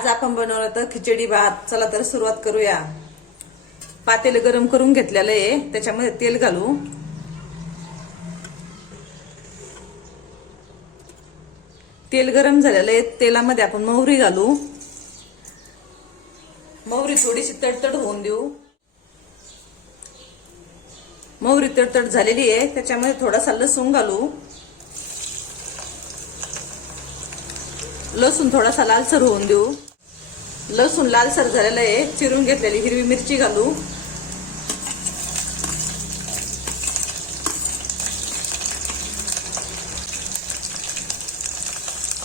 आज आपण बनवलं तर खिचडी भात. चला तर सुरुवात करूया. पातेलं गरम करून घेतलेलं आहे, त्याच्यामध्ये तेल घालू. तेल गरम झालेलं आहे, तेलामध्ये आपण मोहरी घालू. मोहरी थोडीशी तडतड होऊन देऊ. मोहरी तडतड झालेली आहे, त्याच्यामध्ये थोडासा लसूण घालू. लसूण थोडासा लालसर होऊन देऊ. लसूण लालसर झालेलं आहे, चिरून घेतलेली हिरवी मिरची घालू.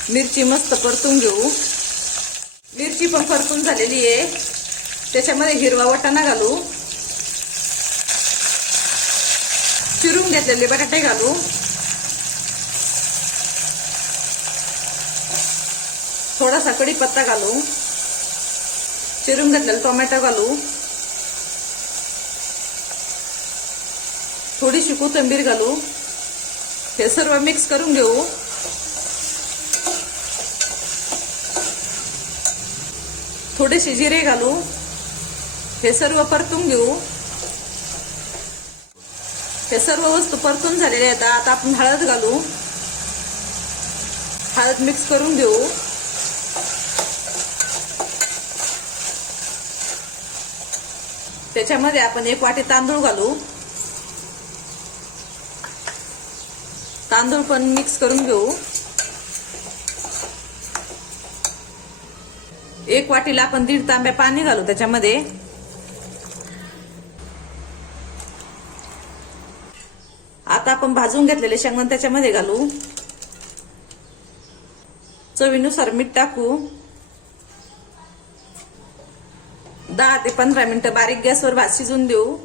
मिरची मस्त परतून घेऊ. मिरची पण परतून झालेली आहे, त्याच्यामध्ये हिरवा वाटाणा घालू. चिरून घेतलेले बटाटे घालू. थोडासा कढीपत्ता घालू. चिरून घेतलेला टोमॅटो घालू. थोडीशी कोथिंबीर घालू. हे सर्व मिक्स करून घेऊ. थोडेसे जिरे घालू. हे सर्व परतून घेऊ. हे सर्व वस्तू परतून झालेले आहेत. आता आपण हळद घालू. हळद मिक्स करून घेऊ. त्याच्यामध्ये आपण 1 वाटी तांदूळ घालू. तांदूळ पण मिक्स करून घेऊ. 1 वाटीला आपण 1.5 तांब्या पाणी घालू त्याच्यामध्ये. आता आपण भाजून घेतलेले शेंगदाणे त्याच्यामध्ये घालू. चवीनुसार मीठ टाकू. 10 ते 15 मिनिटं बारीक गॅसवर भात शिजून देऊ.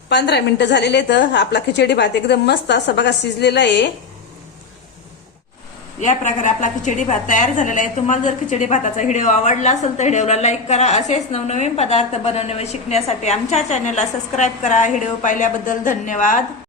15 मिनिटं झालेले तर आपला खिचडी भात एकदम मस्त असं बघा शिजलेला आहे. या प्रकारे आपला खिचडी भात तयार झालेला आहे. तुम्हाला जर खिचडी भाताचा व्हिडिओ आवडला असेल तर व्हिडिओला लाईक करा. असेच नवनवीन पदार्थ बनवणे व शिकण्यासाठी आमच्या चॅनलला सबस्क्राईब करा. व्हिडिओ पाहिल्याबद्दल धन्यवाद.